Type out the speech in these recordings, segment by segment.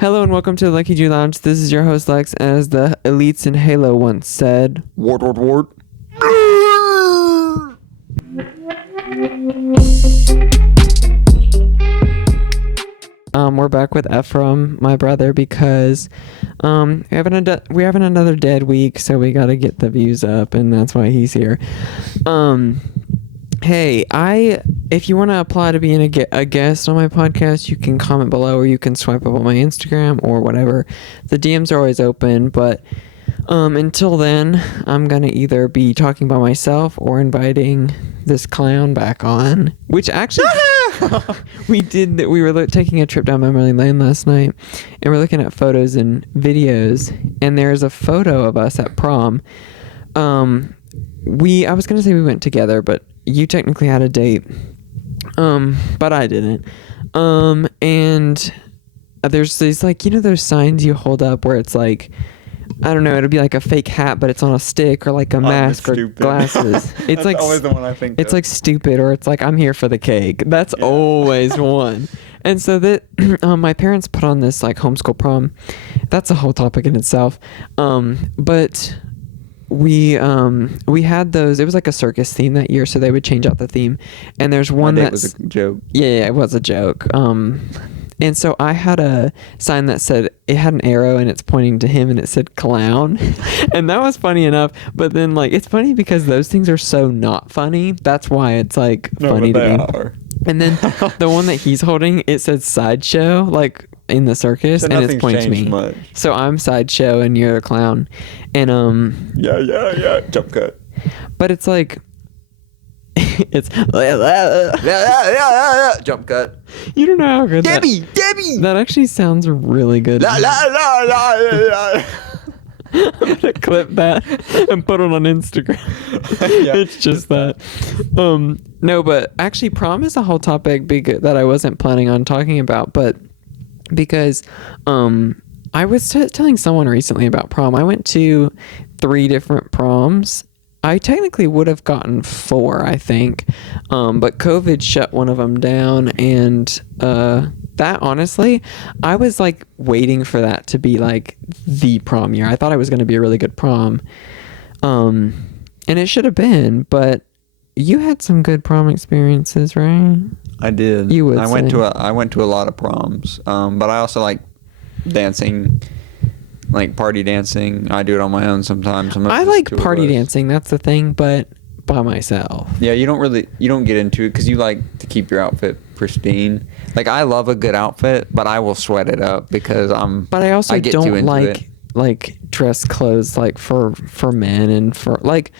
Hello and welcome to the Leckiju Lounge. This is your host Lex, and as the elites in Halo once said, Ward, ward, ward. we're back with Ephraim, my brother, because we having another dead week, so we gotta get the views up, and that's why he's here. Hey, if you want to apply to be a guest on my podcast, you can comment below, or you can swipe up on my Instagram or whatever. The DMs are always open, but until then, I'm gonna either be talking by myself or inviting this clown back on. Which actually, we were taking a trip down memory lane last night, and we're looking at photos and videos, and there's a photo of us at prom. I was gonna say we went together, but you technically had a date, but I didn't. And there's these, like, those signs you hold up where it's like, I don't know, it'll be like a fake hat, but it's on a stick, or like a mask or glasses. It's That's like always the one I think. It's like stupid, or it's like I'm here for the cake. That's always one. And so that my parents put on this like homeschool prom. That's a whole topic in itself. But we had those. It was like a circus theme that year, so they would change out the theme. And there's one that was a joke. Yeah, it was a joke. And so I had a sign that said, it had an arrow and it's pointing to him, and it said clown. And that was funny enough. But then, like, it's funny because those things are so not funny. That's why it's like funny to me. Are. And then the one that he's holding, it said sideshow, like in the circus, So and it's pointing to me. Much. So I'm sideshow and you're a clown. And Yeah. Jump cut. but it's like it's Jump cut. you don't know how good Debbie. that actually sounds really good. La la la la la. I'm gonna clip that and put it on Instagram. Yeah. It's just that. No, but actually, prom is a whole topic that I wasn't planning on talking about, but because I was telling someone recently about prom. I went to 3 different proms. I technically would have gotten 4, I think, but COVID shut one of them down, and that, honestly, I was like waiting for that to be like the prom year. I thought it was going to be a really good prom, and it should have been. But you had some good prom experiences, right? I did. You would. I went to a lot of proms, but I also like dancing. Like party dancing. I do it on my own sometimes. I like party dancing. That's the thing, but by myself. Yeah, you don't get into it because you like to keep your outfit pristine. Like, I love a good outfit, but I will sweat it up because But I also don't like dress clothes like for men, and for like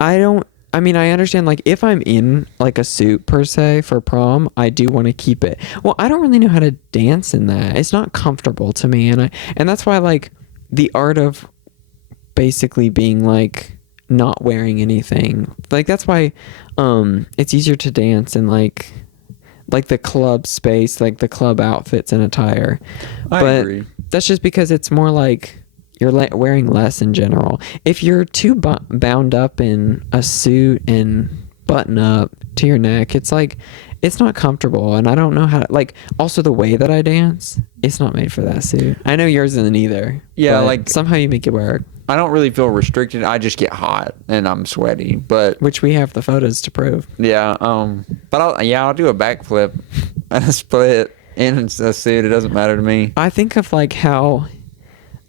I mean, I understand, like, if I'm in like a suit per se for prom, I do want to keep it. Well, I don't really know how to dance in that. It's not comfortable to me, and that's why, like, the art of basically being like not wearing anything, like, that's why it's easier to dance in like the club space, like the club outfits and attire. I agree. That's just because it's more like you're wearing less in general. If you're too bound up in a suit and button up to your neck, it's like, it's not comfortable, and I don't know how to, like, also the way that I dance, it's not made for that suit. I know yours isn't either. Yeah, like, somehow you make it work. I don't really feel restricted. I just get hot and I'm sweaty, but Which we have the photos to prove. yeah, but I'll do a backflip and a split in a suit. It doesn't matter to me. I think of like how,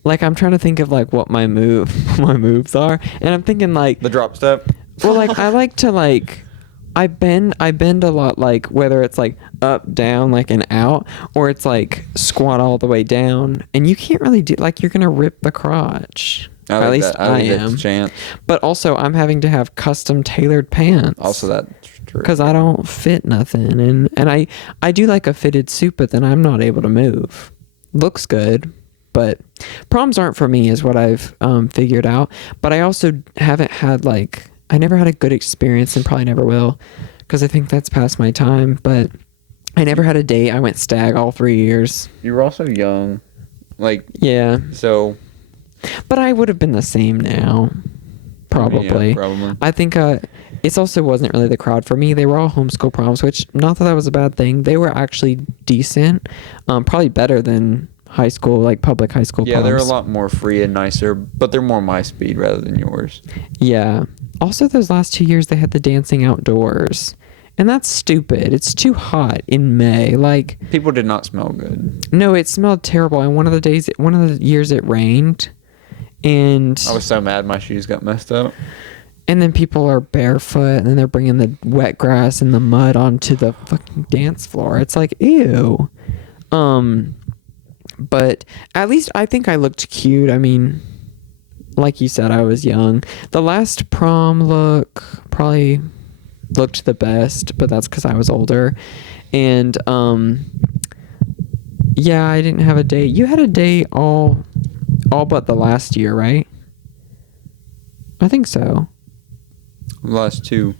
like, I'm trying to think of like what my moves are, and I'm thinking like The drop step. Well, like, I like to, like, I bend a lot, like, whether it's like up, down, like, and out, or it's like squat all the way down, and you can't really do, like, you're gonna rip the crotch. At least I am. Chance. But also, I'm having to have custom tailored pants. Also, that's true. Because I don't fit nothing, and I do like a fitted suit, but then I'm not able to move. Looks good, but proms aren't for me, is what I've figured out. But I also haven't had, like, I never had a good experience, and probably never will, because I think that's past my time. But I never had a date. I went stag all 3 years. You were also young, like, Yeah, so. but I would have been the same now, probably. Yeah, probably. I think it also wasn't really the crowd for me. They were all homeschool proms, which, not that that was a bad thing. They were actually decent, probably better than high school, like public high school proms. They're a lot more free and nicer, but they're more my speed rather than yours. Yeah. Also, those last 2 years, they had the dancing outdoors. And that's stupid. It's too hot in May. Like, people did not smell good. No, it smelled terrible. And one of the years it rained. And I was so mad my shoes got messed up. And then people are barefoot, and then they're bringing the wet grass and the mud onto the fucking dance floor. It's like, ew. But at least I think I looked cute. I mean, like you said, I was young. The last prom look probably looked the best, but that's because I was older. And yeah, I didn't have a date. You had a date all but the last year, right? I think so. Last two.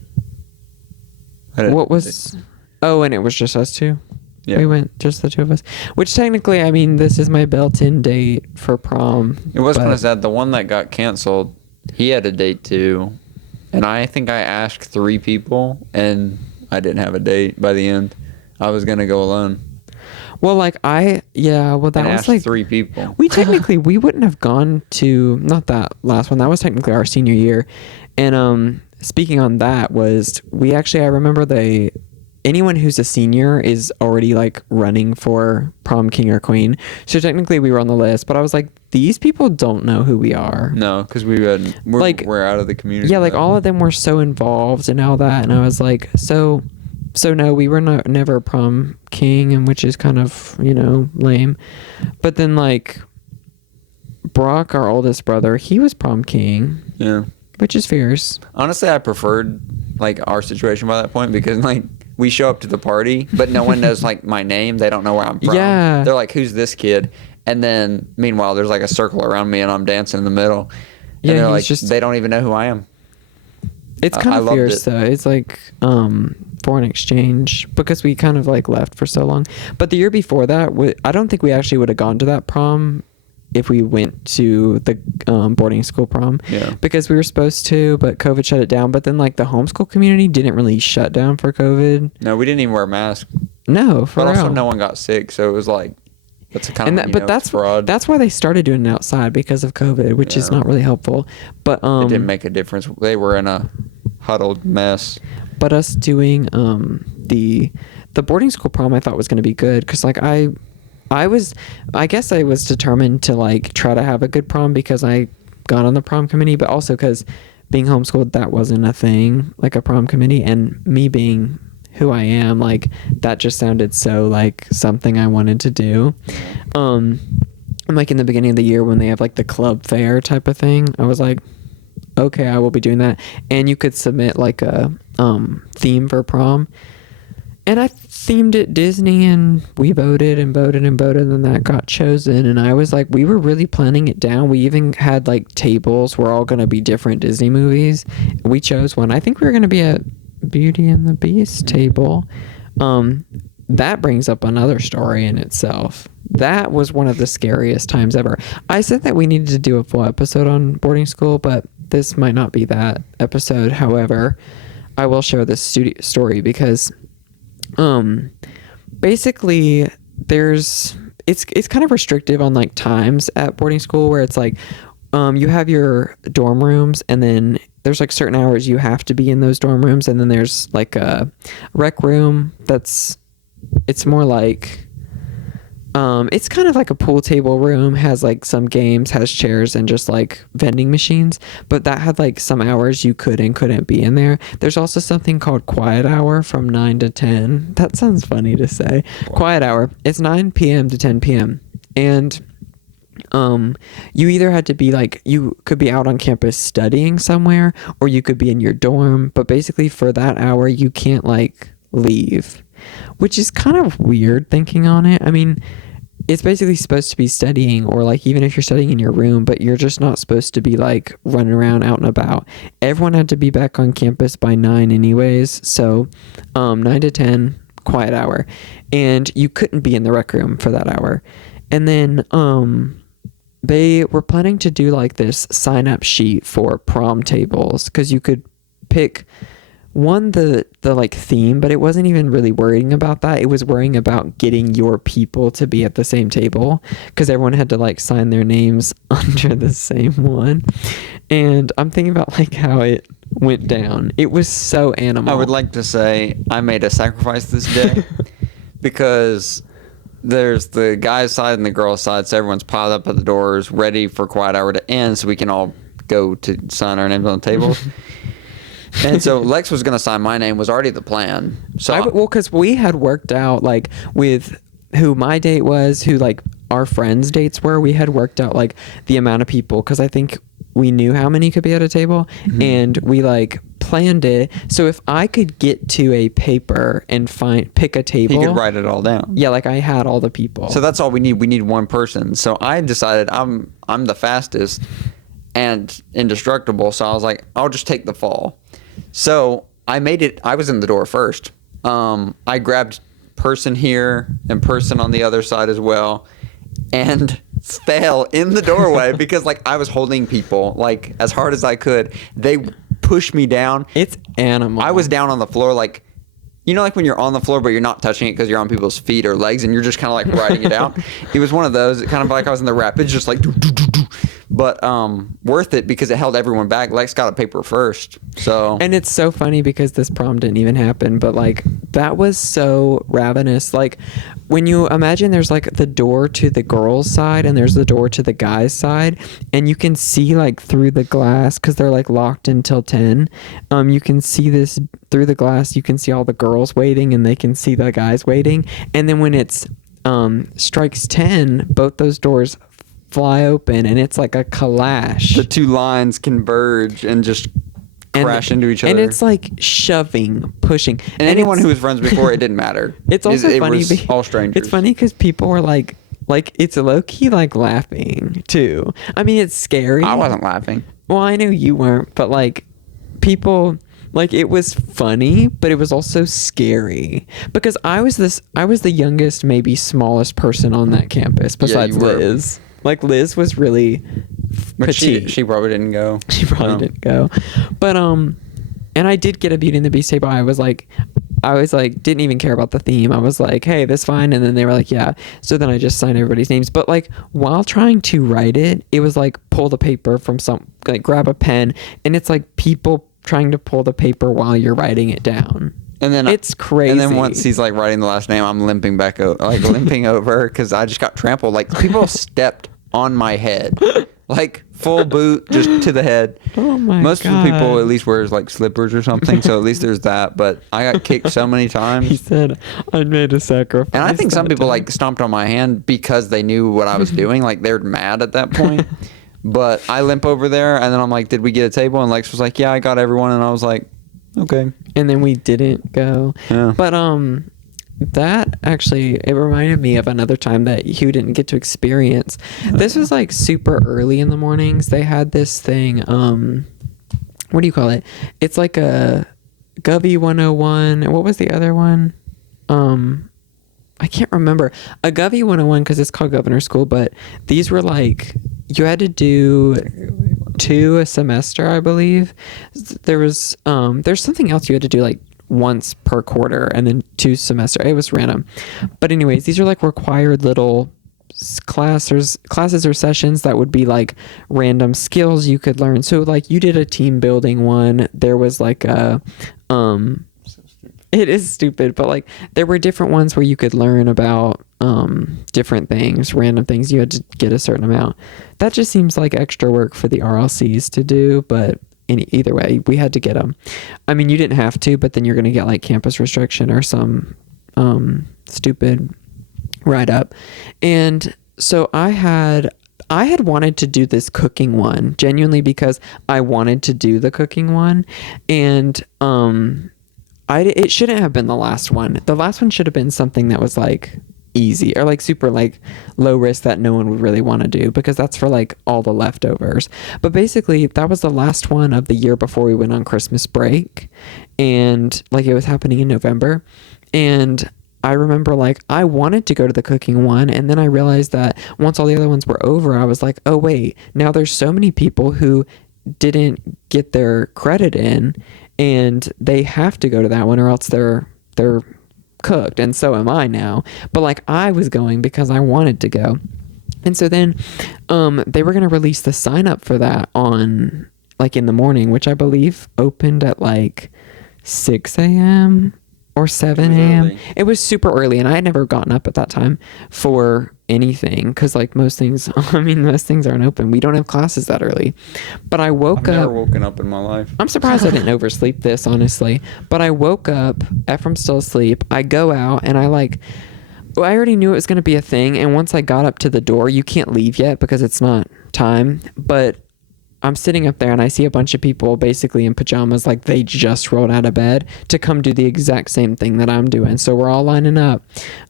What was... Oh, and it was just us two? Yeah. We went, just the two of us. Which technically, I mean, this is my built-in date for prom. It was kind of sad. The one that got canceled, he had a date too. And I think I asked 3 people, and I didn't have a date by the end. I was going to go alone. Well, like, that was like 3 people. We wouldn't have gone to, not that last one, that was technically our senior year. And speaking on that I remember anyone who's a senior is already like running for prom king or queen. So technically we were on the list, but I was like, these people don't know who we are. No, because we're out of the community. Yeah, like all of them were so involved and all that. And I was like, so no, we were never prom king, and which is kind of, lame. But then like Brock, our oldest brother, he was prom king. Yeah. Which is fierce. Honestly, I preferred like our situation by that point, because like we show up to the party, but no one knows like my name. They don't know where I'm from. Yeah. They're like, who's this kid? And then meanwhile, there's like a circle around me and I'm dancing in the middle. And they're like, they don't even know who I am. It's kind of fierce though. It's like foreign exchange, because we kind of like left for so long. But the year before that, I don't think we actually would have gone to that prom if we went to the boarding school prom. Yeah. Because we were supposed to, but COVID shut it down. But then like the homeschool community didn't really shut down for COVID. No, we didn't even wear masks. No, for real. But also no one got sick, so it was like, that's a kind of, that's fraud. That's why they started doing it outside, because of COVID, which is not really helpful. But it didn't make a difference. They were in a huddled mess. But us doing the boarding school prom, I thought was going to be good, because like I guess I was determined to like try to have a good prom because I got on the prom committee, but also because being homeschooled, that wasn't a thing, like a prom committee, and me being who I am, like that just sounded so like something I wanted to do. And like in the beginning of the year when they have like the club fair type of thing, I was like, okay, I will be doing that. And you could submit like a theme for prom. And I themed it Disney, and we voted and voted and voted, and then that got chosen. And I was like, we were really planning it down. We even had like tables were all going to be different Disney movies. We chose one. I think we were going to be at Beauty and the Beast table. That brings up another story in itself. That was one of the scariest times ever. I said that we needed to do a full episode on boarding school, but this might not be that episode. However, I will share this story because basically it's kind of restrictive on like times at boarding school, where it's like you have your dorm rooms, and then there's like certain hours you have to be in those dorm rooms, and then there's like a rec room it's more like it's kind of like a pool table room, has like some games, has chairs, and just like vending machines, but that had like some hours you could and couldn't be in there. There's also something called quiet hour from 9 to 10. That sounds funny to say. Quiet hour. It's 9 p.m. to 10 p.m. And you either had to be like, you could be out on campus studying somewhere, or you could be in your dorm, but basically for that hour you can't like leave, which is kind of weird thinking on it. I mean, it's basically supposed to be studying, or like even if you're studying in your room, but you're just not supposed to be like running around out and about. Everyone had to be back on campus by 9 anyways, so 9 to 10 quiet hour, and you couldn't be in the rec room for that hour. And then they were planning to do like this sign up sheet for prom tables, because you could pick the like theme, but it wasn't even really worrying about that. It was worrying about getting your people to be at the same table, because everyone had to like sign their names under the same one. And I'm thinking about like how it went down. It was so animal. I would like to say I made a sacrifice this day because there's the guy's side and the girl's side, so everyone's piled up at the doors ready for quiet hour to end so we can all go to sign our names on the tables. And so Lex was going to sign my name, was already the plan. So well, because we had worked out like with who my date was, who like our friends' dates were, we had worked out like the amount of people, because I think we knew how many could be at a table, and we like planned it. So if I could get to a paper and pick a table, he could write it all down. Yeah, like I had all the people. So that's all we need. We need one person. So I decided I'm the fastest and indestructible. So I was like, I'll just take the fall. So I made it. I was in the door first. I grabbed person here and person on the other side as well, and fell in the doorway because like I was holding people like as hard as I could. They pushed me down. It's animal. I was down on the floor, like, you know, like when you're on the floor but you're not touching it because you're on people's feet or legs and you're just kind of like riding it out. It was one of those, kind of like I was in the rapids, just like doo, doo, doo, doo. But worth it because it held everyone back. Lex got a paper first. So, and it's so funny because this prom didn't even happen, but like that was so ravenous. Like when you imagine there's like the door to the girls' side and there's the door to the guys' side, and you can see like through the glass because they're like locked until 10. You can see this through the glass. You can see all the girls waiting and they can see the guys waiting. And then when it's strikes 10, both those doors fly open and it's like a clash. The two lines converge and just crash into each other. And it's like shoving, pushing. And anyone who was friends before, it didn't matter. It's also funny. It was all strangers. It's funny because people were like it's low-key like laughing too. I mean, it's scary. I wasn't laughing. Well, I knew you weren't, but like people, like it was funny, but it was also scary because I was the youngest, maybe smallest person on that campus besides Liz. Like Liz was really petite. She probably didn't go. She probably didn't go. But and I did get a Beauty and the Beast table. I was like didn't even care about the theme. I was like, hey, that's fine. And then they were like, yeah. So then I just signed everybody's names. But like while trying to write it, it was like pull the paper from like grab a pen, and it's like people trying to pull the paper while you're writing it down. And then it's crazy. And then once he's like writing the last name, I'm limping back limping over because I just got trampled. Like people stepped on my head, like full boot just to the head. Oh my God. Most of the people at least wears like slippers or something, so at least there's that. But I got kicked so many times. He said, I made a sacrifice. And I think some people like stomped on my hand because they knew what I was doing. Like they're mad at that point. But I limp over there, and then I'm like, did we get a table? And Lex was like, yeah, I got everyone. And I was like, okay. And then we didn't go. Yeah. But that actually, it reminded me of another time that Hugh didn't get to experience. This was like super early in the mornings. They had this thing, what do you call it? It's like a Govy 101. What was the other one? I can't remember. A Govy 101 because it's called Governor School, but these were like, you had to do 2 a semester, I believe. There was, there's something else you had to do like once per quarter and then 2 semester. It was random. But anyways, these are like required little classes or sessions that would be like random skills you could learn. So like you did a team building one. There was like a, it is stupid, but like there were different ones where you could learn about different things, random things. You had to get a certain amount. That just seems like extra work for the RLCs to do, but either way, we had to get them. I mean, you didn't have to, but then you're going to get like campus restriction or some stupid write-up. And so I had wanted to do this cooking one, genuinely, because I wanted to do the cooking one. And it shouldn't have been the last one. The last one should have been something that was like easy or like super like low risk that no one would really want to do, because that's for like all the leftovers. But basically that was the last one of the year before we went on Christmas break, and like it was happening in November. And I remember like I wanted to go to the cooking one, and then I realized that once all the other ones were over, I was like, oh wait, now there's so many people who didn't get their credit in, and they have to go to that one or else they're cooked, and so am I now. But like I was going because I wanted to go. And so then they were going to release the sign up for that on like in the morning, which I believe opened at like 6 a.m. or 7 a.m. It was super early, and I had never gotten up at that time for anything because like most things aren't open. We don't have classes that early. But I woke up. I've never woken up in my life. I'm surprised I didn't oversleep this, honestly. But I woke up, Ephraim's still asleep. I go out, and I already knew it was going to be a thing. And once I got up to the door, you can't leave yet because it's not time. But I'm sitting up there and I see a bunch of people basically in pajamas, like they just rolled out of bed to come do the exact same thing that I'm doing. So we're all lining up.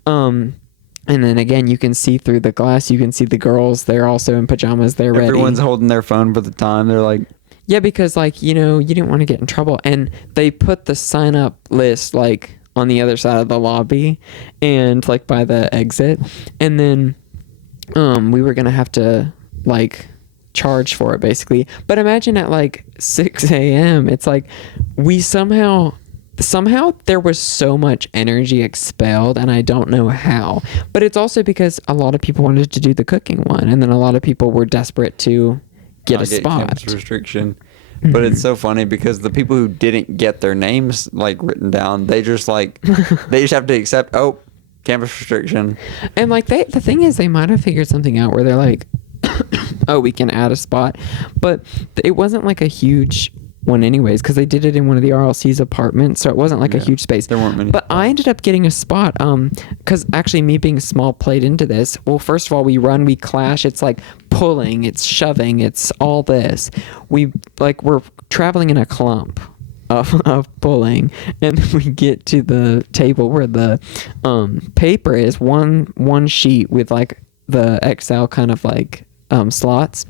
And then again, you can see through the glass, you can see the girls. They're also in pajamas. They're ready. Everyone's holding their phone for the time. They're like, yeah, because like, you didn't want to get in trouble. And they put the sign up list like on the other side of the lobby and like by the exit. And then we were going to have to like charge for it basically. But imagine at like 6 a.m. it's like we somehow there was so much energy expelled, and I don't know how. But it's also because a lot of people wanted to do the cooking one, and then a lot of people were desperate to get a spot. Campus restriction. But it's so funny because the people who didn't get their names like written down, they just like they just have to accept, oh, campus restriction. And like the thing is, they might have figured something out where they're like, oh, we can add a spot. But it wasn't like a huge one anyways, because they did it in one of the RLC's apartments, so it wasn't like a huge space. There weren't many. But I ended up getting a spot because actually me being small played into this. Well, first of all, we clash. It's like pulling, it's shoving, it's all this. We're traveling in a clump of pulling, and we get to the table where the paper is one sheet with like the XL kind of like slots.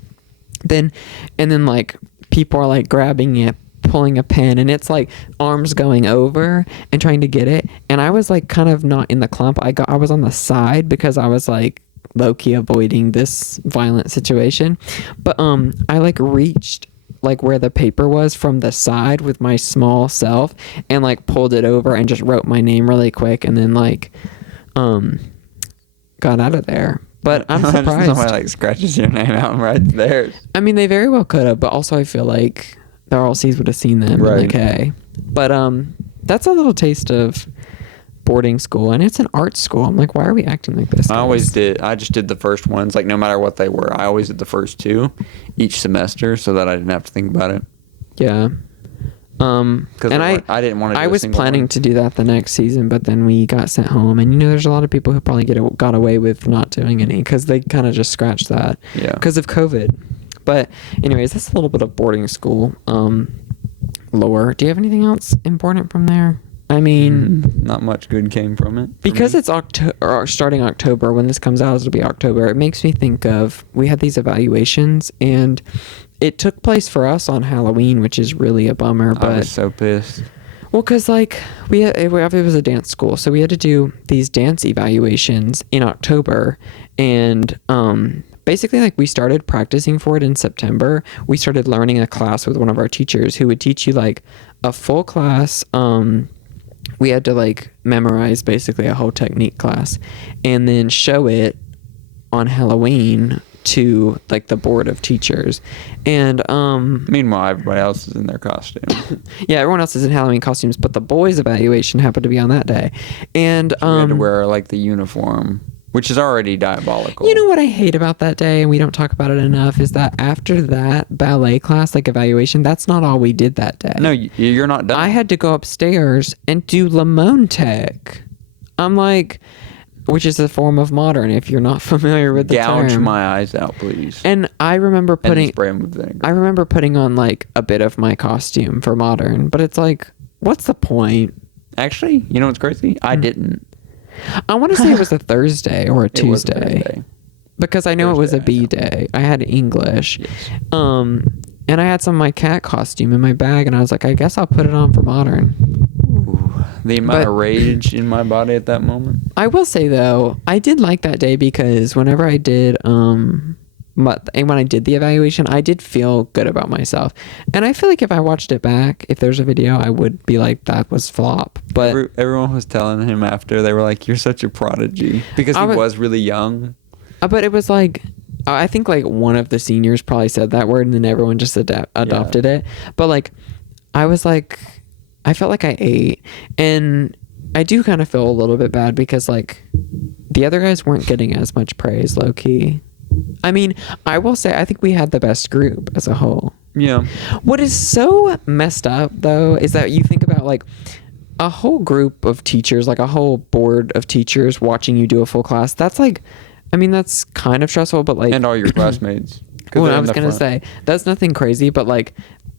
Then like people are like grabbing it, pulling a pen, and it's like arms going over and trying to get it. And I was like kind of not in the clump. I was on the side because I was like low-key avoiding this violent situation. But I like reached like where the paper was from the side with my small self and like pulled it over and just wrote my name really quick and then like got out of there. But I'm surprised. Somebody like scratches your name out right there. I mean, they very well could have, but also I feel like the RLCs would have seen them. Right. Like, hey. But that's a little taste of boarding school, and it's an art school. I'm like, why are we acting like this? I just did the first ones, like no matter what they were. I always did the first two each semester so that I didn't have to think about it. Yeah. Because I didn't want to do I was planning to do that the next season, but then we got sent home, and there's a lot of people who probably got away with not doing any because they kind of just scratched that because of COVID. But anyways, that's a little bit of boarding school lore. Do you have anything else important from there? I mean, not much good came from it because it's starting October. When this comes out, it'll be October. It makes me think of, we had these evaluations, and it took place for us on Halloween, which is really a bummer. But I was so pissed. Well, because like it was a dance school, so we had to do these dance evaluations in October, and basically like we started practicing for it in September. We started learning a class with one of our teachers who would teach you like a full class. We had to like memorize basically a whole technique class and then show it on Halloween to like the board of teachers. And meanwhile everybody else is in their costume. Yeah, everyone else is in Halloween costumes, but the boys' evaluation happened to be on that day. And so we had to wear like the uniform, which is already diabolical. You know what I hate about that day, and we don't talk about it enough, is that after that ballet class, like evaluation, that's not all we did that day. No, you're not done. I had to go upstairs and do Limon Tech. I'm like, which is a form of modern, if you're not familiar with the term. Gouge my eyes out, please. And I remember putting on like a bit of my costume for modern, but it's like, what's the point? Actually, you know what's crazy? I didn't. I want to say it was a Thursday or a Tuesday. Because I know it was a B day. I had English. Yes. And I had some of my cat costume in my bag, and I was like, I guess I'll put it on for modern. Ooh, the amount of rage in my body at that moment. I will say though, I did like that day because whenever I did and when I did the evaluation, I did feel good about myself. And I feel like if I watched it back, if there's a video, I would be like, that was flop. But everyone was telling him after, they were like, you're such a prodigy, because he was really young. But it was like, I think like one of the seniors probably said that word, and then everyone just adopted it. But like, I was like, I felt like I ate, and I do kind of feel a little bit bad because like the other guys weren't getting as much praise, low key. I mean, I will say I think we had the best group as a whole. Yeah. What is so messed up though is that you think about like a whole group of teachers, like a whole board of teachers watching you do a full class. That's like, I mean, that's kind of stressful, but like, and all your classmates. Well, I was gonna say that's nothing crazy, but like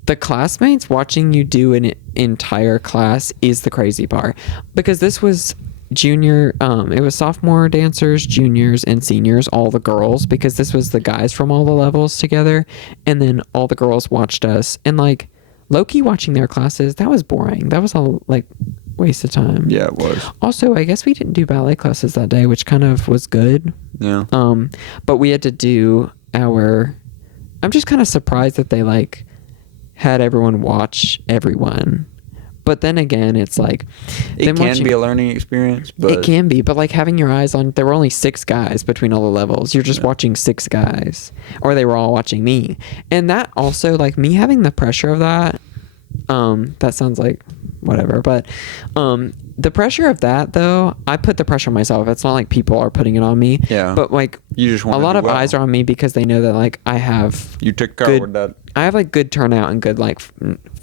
the classmates watching you do an entire class is the crazy part, because this was junior, it was sophomore dancers, juniors, and seniors, all the girls, because this was the guys from all the levels together, and then all the girls watched us, and like low-key watching their classes, that was boring. That was all like waste of time. Yeah, it was. Also, I guess we didn't do ballet classes that day, which kind of was good. Yeah. But we had to do our, I'm just kind of surprised that they like had everyone watch everyone. But then again, it's like it can be a learning experience. But it can be, but like having your eyes on, there were only 6 guys between all the levels. You're just watching 6 guys, or they were all watching me. And that also, like me having the pressure of that, that sounds like whatever, but the pressure of that though, I put the pressure on myself. It's not like people are putting it on me. Yeah. But like you just want a lot of eyes are on me because they know that like I have you took care with that. I have like good turnout and good like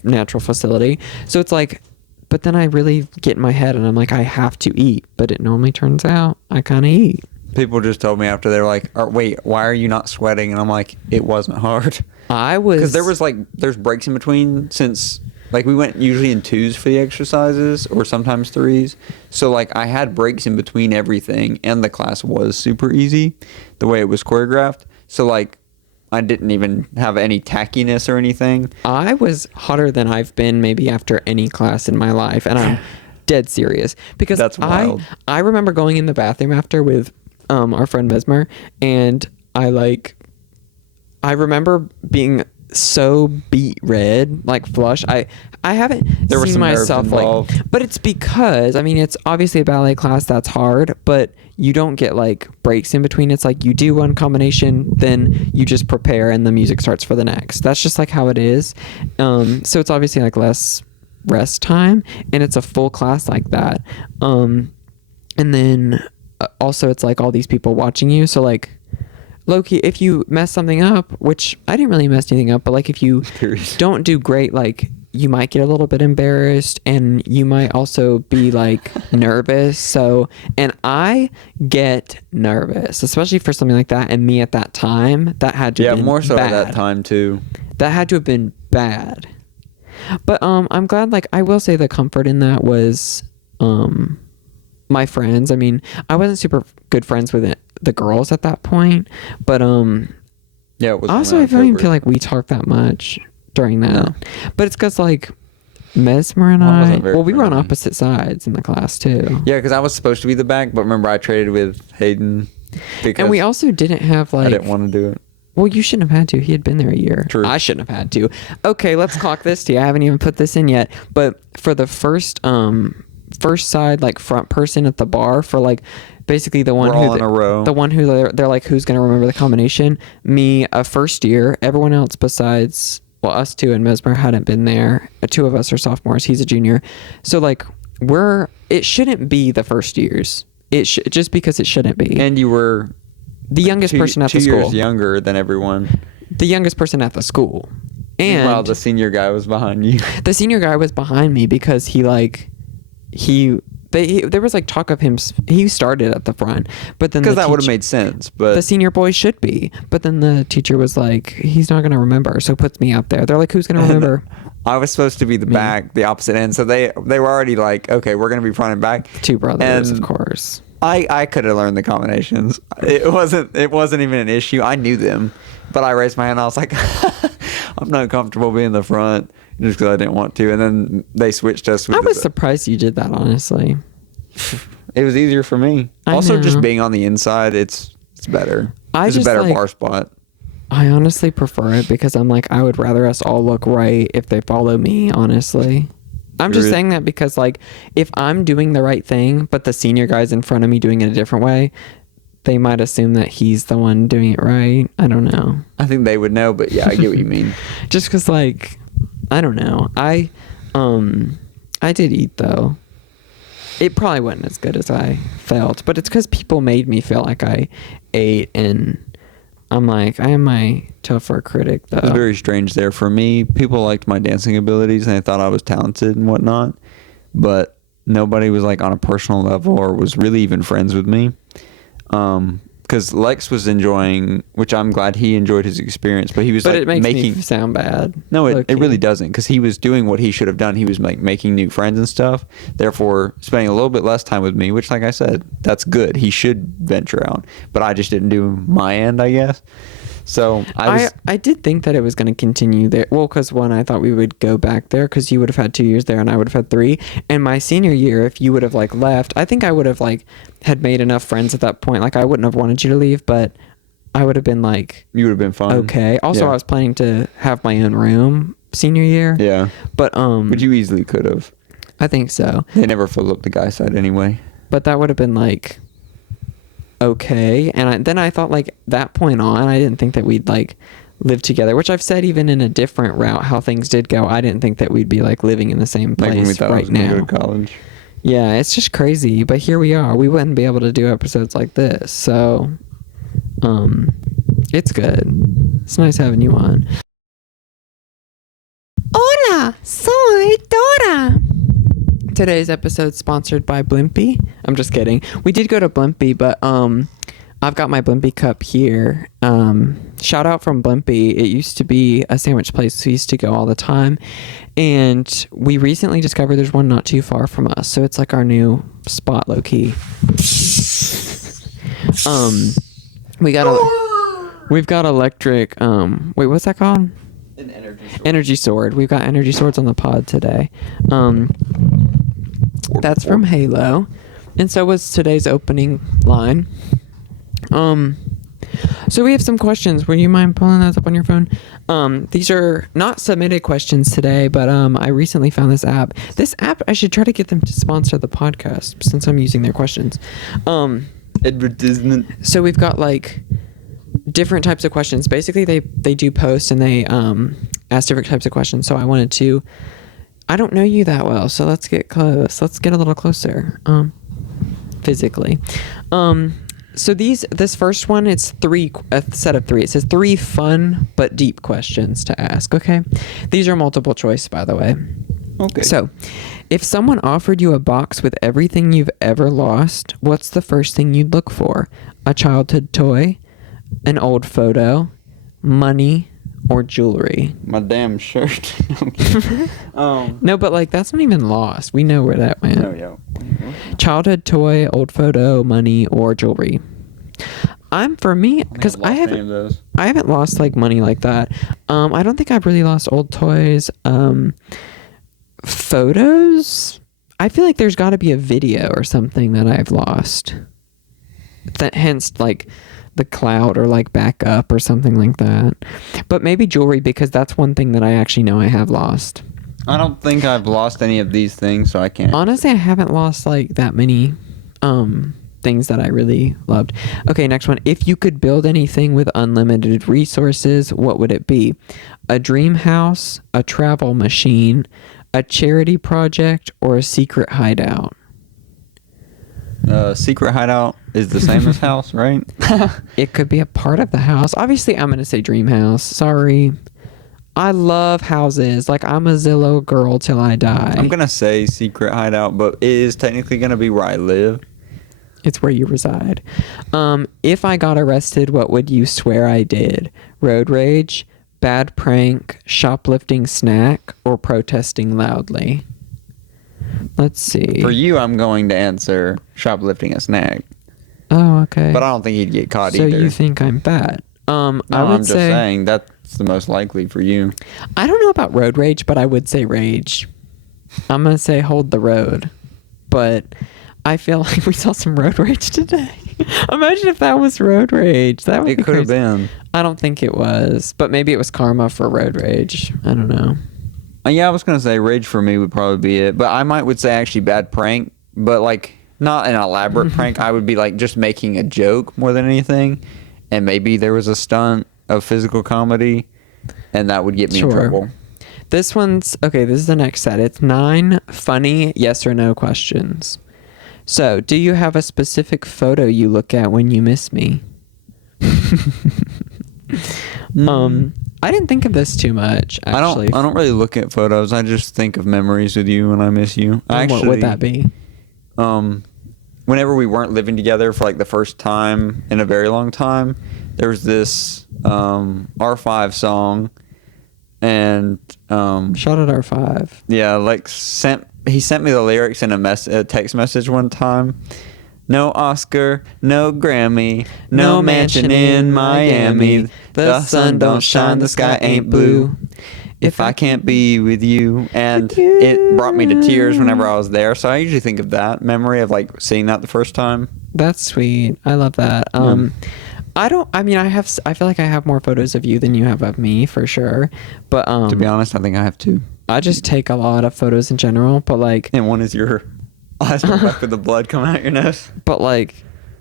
natural facility. So it's like, but then I really get in my head and I'm like, I have to eat, but it normally turns out I kind of eat. People just told me after, they were like, wait, why are you not sweating? And I'm like, it wasn't hard. Because there's breaks in between, since like we went usually in 2s for the exercises or sometimes 3s. So like I had breaks in between everything, and the class was super easy the way it was choreographed. So like I didn't even have any tackiness or anything. I was hotter than I've been maybe after any class in my life, and I'm dead serious, because that's wild. I remember going in the bathroom after with our friend Mesmer, and I remember being so beet red, like flush. I haven't seen myself like, but it's because, I mean, it's obviously a ballet class, that's hard, but you don't get like breaks in between. It's like you do one combination, then you just prepare and the music starts for the next. That's just like how it is. So it's obviously like less rest time, and it's a full class like that. And then also it's like all these people watching you. So like low-key, if you mess something up, which I didn't really mess anything up, but like if you don't do great, like you might get a little bit embarrassed, and you might also be like nervous. So, and I get nervous, especially for something like that. And me at that time, that had to have been more so bad. At that time too. That had to have been bad. But I'm glad, like I will say the comfort in that was my friends. I mean, I wasn't super good friends with the girls at that point, but yeah, it was also I don't even feel like we talked that much during that. No. But it's because like Mesmer and we were on opposite sides in the class too. Yeah, because I was supposed to be the back, but remember I traded with Hayden, and we also didn't have like, I didn't want to do it. Well, you shouldn't have had to. He had been there a year. True. I shouldn't have had to. Okay, let's clock this to you. I haven't even put this in yet, but for the first side, like front person at the bar, for like basically the one in a row. The one who they're like, who's gonna remember the combination? Me, a first year. Everyone else besides, well, us two and Mesmer hadn't been there. 2 of us are sophomores. He's a junior. So like it shouldn't be the first years. Just because it shouldn't be. And you were the youngest person at the school. 2 years younger than everyone. The youngest person at the school. And while the senior guy was behind you. The senior guy was behind me because there was like talk of him. He started at the front, but then because that would have made sense. But the senior boy should be. But then the teacher was like, he's not going to remember, so puts me up there. They're like, who's going to remember? I was supposed to be the back, the opposite end. So they were already like, okay, we're going to be front and back. 2 brothers, of course. I could have learned the combinations. It wasn't even an issue. I knew them, but I raised my hand. I was like, I'm not comfortable being the front, just because I didn't want to. And then they switched us. I was surprised you did that, honestly. It was easier for me. Also, just being on the inside, it's better. It's a better bar spot. I honestly prefer it because I'm like, I would rather us all look right if they follow me, honestly. I'm just saying that because, like, if I'm doing the right thing, but the senior guy's in front of me doing it a different way, they might assume that he's the one doing it right. I don't know. I think they would know, but yeah, I get what you mean. Just because, like, I don't know. I did eat, though. It probably wasn't as good as I felt, but it's because people made me feel like I ate, and I'm like, I am my tougher critic, though. It was very strange there. For me, people liked my dancing abilities, and they thought I was talented and whatnot, but nobody was, like, on a personal level or was really even friends with me. Because Lex was enjoying, which I'm glad he enjoyed his experience, but he was, but like, it makes me sound bad. No, it really doesn't, because he was doing what he should have done. He was, like, making new friends and stuff, therefore spending a little bit less time with me, which, like I said, that's good. He should venture out, but I just didn't do my end, I guess. So I did think that it was going to continue there. Well, because one, I thought we would go back there because you would have had 2 years there and I would have had 3. And my senior year, if you would have, like, left, I think I would have, like, had made enough friends at that point. Like, I wouldn't have wanted you to leave, but I would have been like, you would have been fine. Okay. Also, yeah. I was planning to have my own room senior year. Yeah. But you easily could have. I think so. They never filled up the guy side anyway. But that would have been like, okay. And then I thought, like, that point on, I didn't think that we'd, like, live together, which I've said even in a different route how things did go. I didn't think that we'd be, like, living in the same place, like, when we thought right now. Go to college. Yeah, it's just crazy. But here we are. We wouldn't be able to do episodes like this. So it's good. It's nice having you on. Hola, soy Dora. Today's episode sponsored by Blimpie. I'm just kidding. We did go to Blimpie, but I've got my Blimpie cup here. Shout out from Blimpie. It used to be a sandwich place we used to go all the time, and we recently discovered there's one not too far from us, so it's like our new spot, low key. We've got electric. Wait, what's that called? An energy sword. Energy sword. We've got energy swords on the pod today. That's from Halo, and so was today's opening line. So we have some questions. Would you mind pulling those up on your phone? These are not submitted questions today, but I recently found this app. This app, I should try to get them to sponsor the podcast since I'm using their questions. Advertisement. So we've got, like, different types of questions. Basically, they do post and they ask different types of questions. So I wanted to. I don't know you that well, so let's get close. Let's get a little closer, physically. So this first one, it's a set of 3. It says 3 fun but deep questions to ask. Okay, these are multiple choice, by the way. Okay. So, if someone offered you a box with everything you've ever lost, what's the first thing you'd look for? A childhood toy, an old photo, money, or jewelry? My damn shirt. No, but, like, that's not even lost. We know where that went. Oh, yeah. Childhood toy, old photo, money, or jewelry. For me, because I haven't lost, like, money like that. I don't think I've really lost old toys. Photos, I feel like there's got to be a video or something that I've lost. That hence, like, the cloud or, like, backup or something like that. But maybe jewelry, because that's one thing that I actually know I have lost. I don't think I've lost any of these things, so I can't. Honestly, I haven't lost, like, that many things that I really loved. Okay, next one. If you could build anything with unlimited resources, what would it be? A dream house, a travel machine, a charity project, or a secret hideout? Secret hideout is the same as house, right? It could be a part of the house. Obviously, I'm going to say dream house. Sorry. I love houses. Like, I'm a Zillow girl till I die. I'm going to say secret hideout, but it is technically going to be where I live. It's where you reside. If I got arrested, what would you swear I did? Road rage, bad prank, shoplifting snack, or protesting loudly? Let's see. For you, I'm going to answer shoplifting a snack. Oh, okay. But I don't think he'd get caught so either. So you think I'm bad? No, I'm just saying that's the most likely for you. I don't know about road rage, but I would say rage. I'm going to say hold the road. But I feel like we saw some road rage today. Imagine if that was road rage. That would be could have been. I don't think it was, but maybe it was karma for road rage. I don't know. Yeah, I was gonna say rage for me would probably be it, but I would say actually bad prank, but like not an elaborate prank. I would be like just making a joke more than anything, and maybe there was a stunt of physical comedy, and that would get me in trouble. This one's okay. This is the next set. It's 9 funny yes or no questions. So, do you have a specific photo you look at when you miss me? I didn't think of this too much, actually. I don't really look at photos. I just think of memories with you when I miss you. What would that be? Whenever we weren't living together for like the first time in a very long time, there was this R5 song, and shout out R5. Yeah, like he sent me the lyrics in a text message one time. No Oscar, no Grammy, no mansion in Miami. The sun don't shine, the sky ain't blue. If I can't be with you. And it brought me to tears whenever I was there. So I usually think of that memory of like seeing that the first time. That's sweet. I love that. I feel like I have more photos of you than you have of me for sure. But to be honest, I think I have 2. I just take a lot of photos in general, but like, and one is your eyes back with the blood coming out your nose. But like,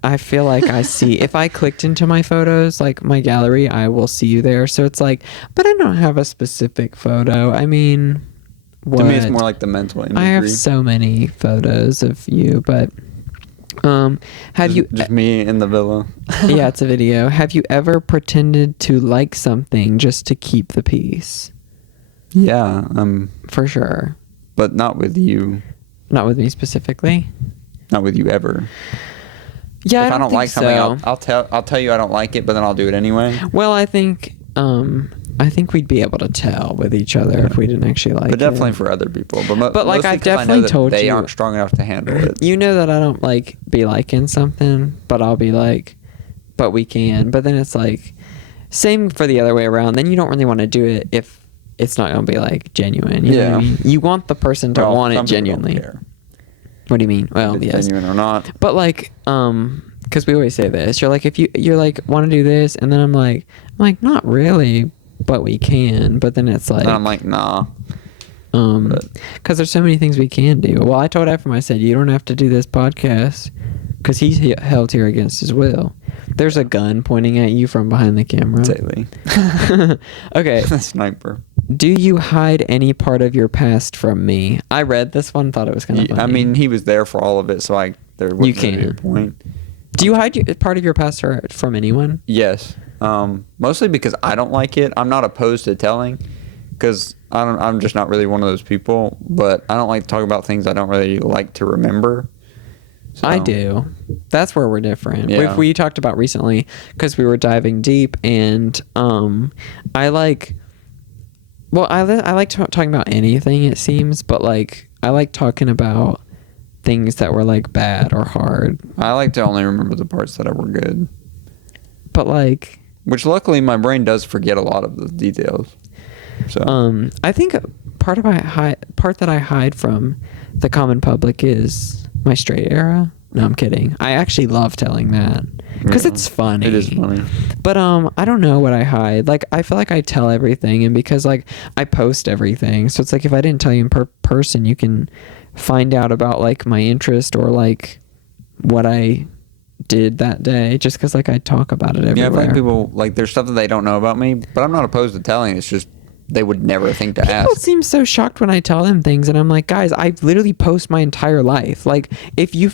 I feel like I see, if I clicked into my photos, like my gallery, I will see you there. So it's like, but I don't have a specific photo. I mean, what? To me, it's more like the mental imagery. I have so many photos of you, but have you just me in the villa? Yeah, it's a video. Have you ever pretended to like something just to keep the peace? Yeah, for sure. But not with you. Not with me specifically. Not with you ever. Yeah, if I don't like something, so. I'll tell you I don't like it, but then I'll do it anyway. Well, I think we'd be able to tell with each other if we didn't actually like it. But definitely for other people. But like I've definitely told you they aren't strong enough to handle it. You know that I don't like be liking something, but I'll be like, but we can. But then it's like same for the other way around. Then you don't really want to do it if it's not gonna be like genuine. You know what I mean? You want the person to want it genuinely. Don't care. What do you mean? Well, if it's genuine or not. But like, because we always say this. You're like, if you're like, want to do this, and then I'm like, not really, but we can. But then it's like, and I'm like, nah. Because there's so many things we can do. Well, I told Ephraim, I said, you don't have to do this podcast, because he's held here against his will. There's a gun pointing at you from behind the camera. Daily. Okay. Sniper. Do you hide any part of your past from me? I read this one, thought it was kind of funny. I mean, he was there for all of it, so there wasn't really a point. Do you hide part of your past from anyone? Yes. Mostly because I don't like it. I'm not opposed to telling, because I'm just not really one of those people. But I don't like to talk about things I don't really like to remember. So. I do. That's where we're different. Yeah. We talked about recently, because we were diving deep, and I like. Well, I like talking about anything, it seems, but like I like talking about things that were like bad or hard. I like to only remember the parts that were good. But like, which luckily my brain does forget a lot of the details. So I think part that I hide from the common public is my straight era. No, I'm kidding. I actually love telling that because it's funny. It is funny. But I don't know what I hide. Like, I feel like I tell everything, and because like I post everything, so it's like if I didn't tell you in person, you can find out about like my interest or like what I did that day, just because like I talk about it everywhere. Yeah, I feel like people like there's stuff that they don't know about me, but I'm not opposed to telling. It's just they would never think to ask. People seem so shocked when I tell them things, and I'm like, guys, I literally post my entire life. Like, if you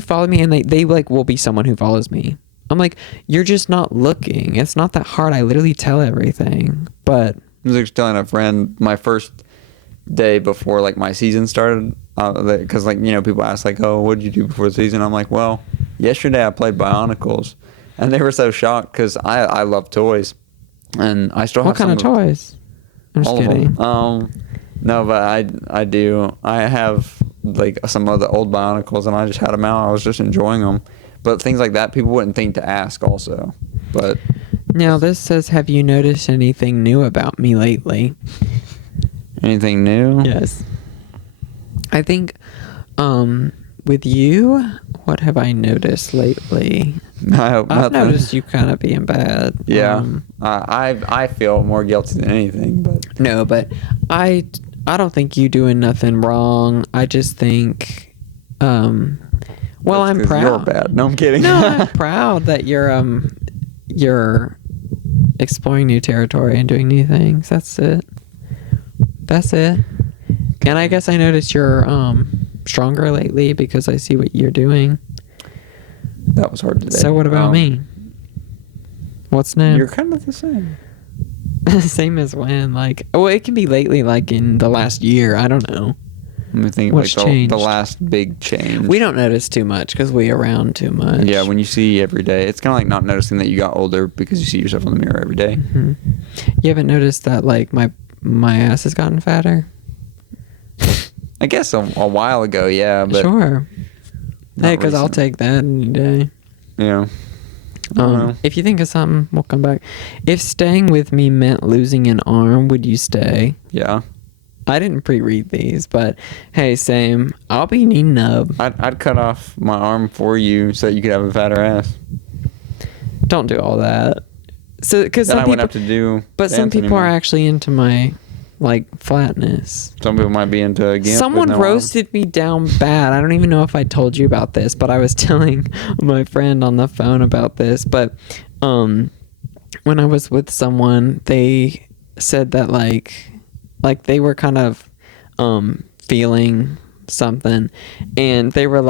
follow me, and they like will be someone who follows me. I'm like, you're just not looking. It's not that hard. I literally tell everything. But I was just telling a friend my first day before like my season started, because like, you know, people ask like, oh, what did you do before the season? I'm like, well, yesterday I played Bionicles, and they were so shocked because I love toys, and I still have. What kind of toys? I'm just kidding. No, but I do. I have like some of the old Bionicles, and I just had them out. I was just enjoying them. But things like that, people wouldn't think to ask also. But now this says, have you noticed anything new about me lately? Anything new? Yes. I think with you, what have I noticed lately? I've noticed you kind of being bad. Yeah. I feel more guilty than anything, but no, but I don't think you doing nothing wrong. I just think, well, I'm proud. You're bad. No, I'm kidding. No, I'm proud that you're exploring new territory and doing new things. That's it. And I guess I noticed you're stronger lately because I see what you're doing. That was hard today. So what about me? What's new? You're kind of the same. Same as when, like, well, it can be lately, like in the last year. I don't know. I'm thinking what's like changed? The last big change. We don't notice too much because we around too much. Yeah, when you see every day, it's kind of like not noticing that you got older because you see yourself in the mirror every day. Mm-hmm. You haven't noticed that, like, my ass has gotten fatter? I guess a while ago, yeah, but sure. Hey, because I'll take that any day. Yeah. If you think of something, we'll come back. If staying with me meant losing an arm, would you stay? Yeah. I didn't pre-read these, but hey, same. I'll be knee nub. I'd cut off my arm for you so that you could have a fatter ass. Don't do all that. So, because I wouldn't have to do. But some people are actually into my, like, flatness. Some people might be into a gimp. Someone roasted me down bad. I don't even know if I told you about this, but I was telling my friend on the phone about this. But when I was with someone, they said that like they were kind of feeling something, and they were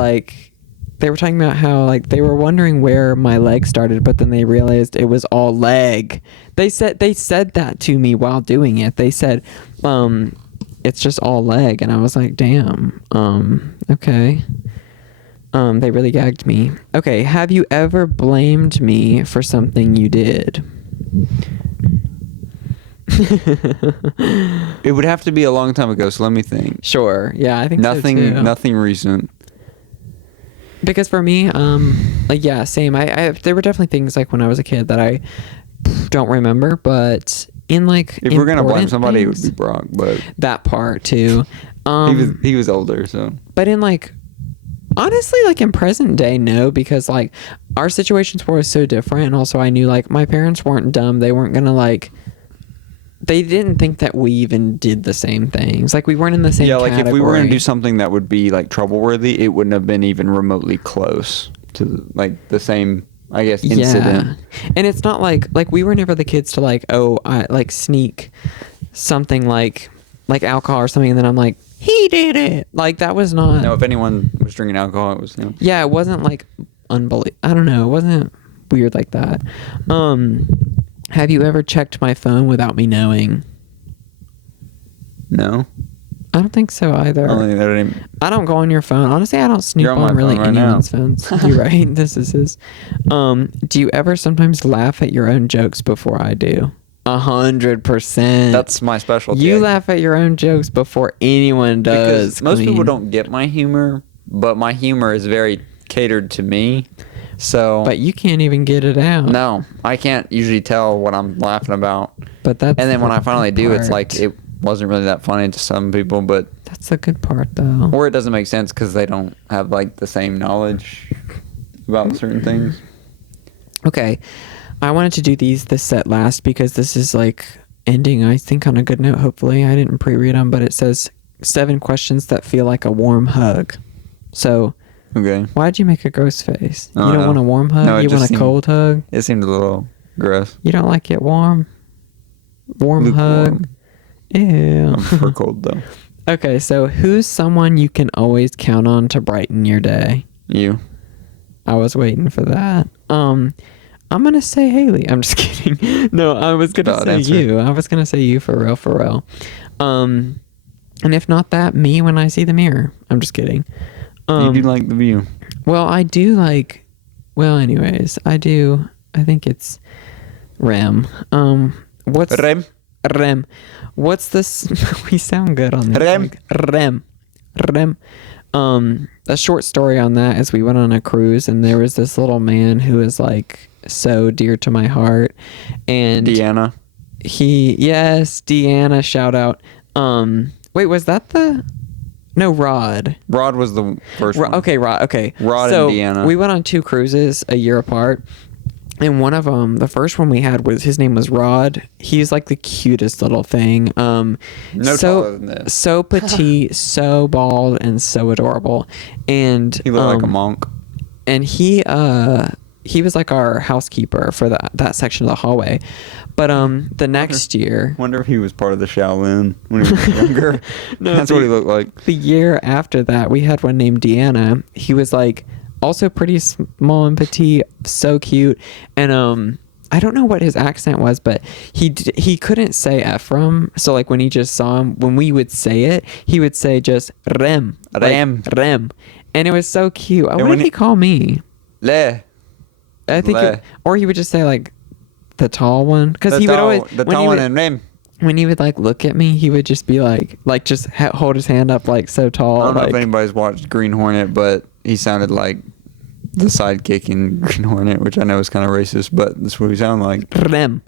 talking about how, like, they were wondering where my leg started, but then they realized it was all leg. They said that to me while doing it. They said, it's just all leg. And I was like, damn, okay. They really gagged me. Okay, have you ever blamed me for something you did? It would have to be a long time ago, so let me think. Sure. Yeah, I think so too. Nothing recent. Because for me, like, yeah, same. I there were definitely things, like, when I was a kid that I don't remember, but in, like, if we're gonna blame somebody, it would be Brock. But that part too. He was older, so. But in, like, honestly, like, in present day, no, because, like, our situations were so different, and also I knew, like, my parents weren't dumb. They weren't gonna, like. They didn't think that we even did the same things. Like, we weren't in the same category. Like, if we were going to do something that would be, like, trouble-worthy, it wouldn't have been even remotely close to, like, the same, I guess, incident. Yeah. And it's not like we were never the kids to, like, sneak something like alcohol or something, and then I'm like, he did it. Like, that was not. No, if anyone was drinking alcohol, it was him. Yeah, it wasn't, like, unbelievable. I don't know. It wasn't weird like that. Have you ever checked my phone without me knowing? No. I don't think so either. I don't go on your phone. Honestly, I don't snoop on really anyone's phones. You're right. This is his. Do you ever sometimes laugh at your own jokes before I do? 100%. That's my specialty. You laugh at your own jokes before anyone does. Because most people don't get my humor, but my humor is very catered to me. So, but you can't even get it out. No, I can't usually tell what I'm laughing about. But that's and then when I finally do, it's like it wasn't really that funny to some people, but that's the good part, though. Or it doesn't make sense because they don't have, like, the same knowledge about certain things. Okay, I wanted to do this set last because this is, like, ending, I think, on a good note. Hopefully, I didn't pre-read them, but it says 7 questions that feel like a warm hug. So. Okay. Why'd you make a gross face? You don't want a warm hug? No, you want a cold hug? It seemed a little gross. You don't like it warm? Warm hug? Ew. I prefer cold, though. Okay, so who's someone you can always count on to brighten your day? You. I was waiting for that. I'm going to say Haley. I'm just kidding. No, I was going to say answer. You. I was going to say you for real. And if not that, me when I see the mirror. I'm just kidding. You do like the view. Well, I do like. Well, anyways, I do. I think it's Rem. What's Rem? Rem. What's this? We sound good on this. Rem. Like, Rem. A short story on that is we went on a cruise and there was this little man who is, like, so dear to my heart. And Deanna. Deanna, shout out. Wait, was that the No, Rod. Rod was the first one. Okay, Rod. Okay. Rod so and Deanna. We went on 2 cruises a year apart. And one of them, the first one we had his name was Rod. He's like the cutest little thing. No taller than this. So petite, so bald, and so adorable. And he looked like a monk. And he was like our housekeeper for that section of the hallway. But the next year, wonder if he was part of the Shaolin when he was younger. No, that's what he looked like. The year after that, we had one named Deanna. He was like also pretty small and petite, so cute. And I don't know what his accent was, but he couldn't say Ephraim. So like when he just saw him, when we would say it, he would say just Rem. Rem. Like, Rem. And it was so cute. What did he call me? Le. I think or he would just say like the tall one, because he would always the tall one and Rem. When he would like look at me, he would just be like just hold his hand up like so tall. I don't know if anybody's watched Green Hornet, but he sounded like the sidekick in Green Hornet, which I know is kind of racist, but that's what he sounded like. Rem.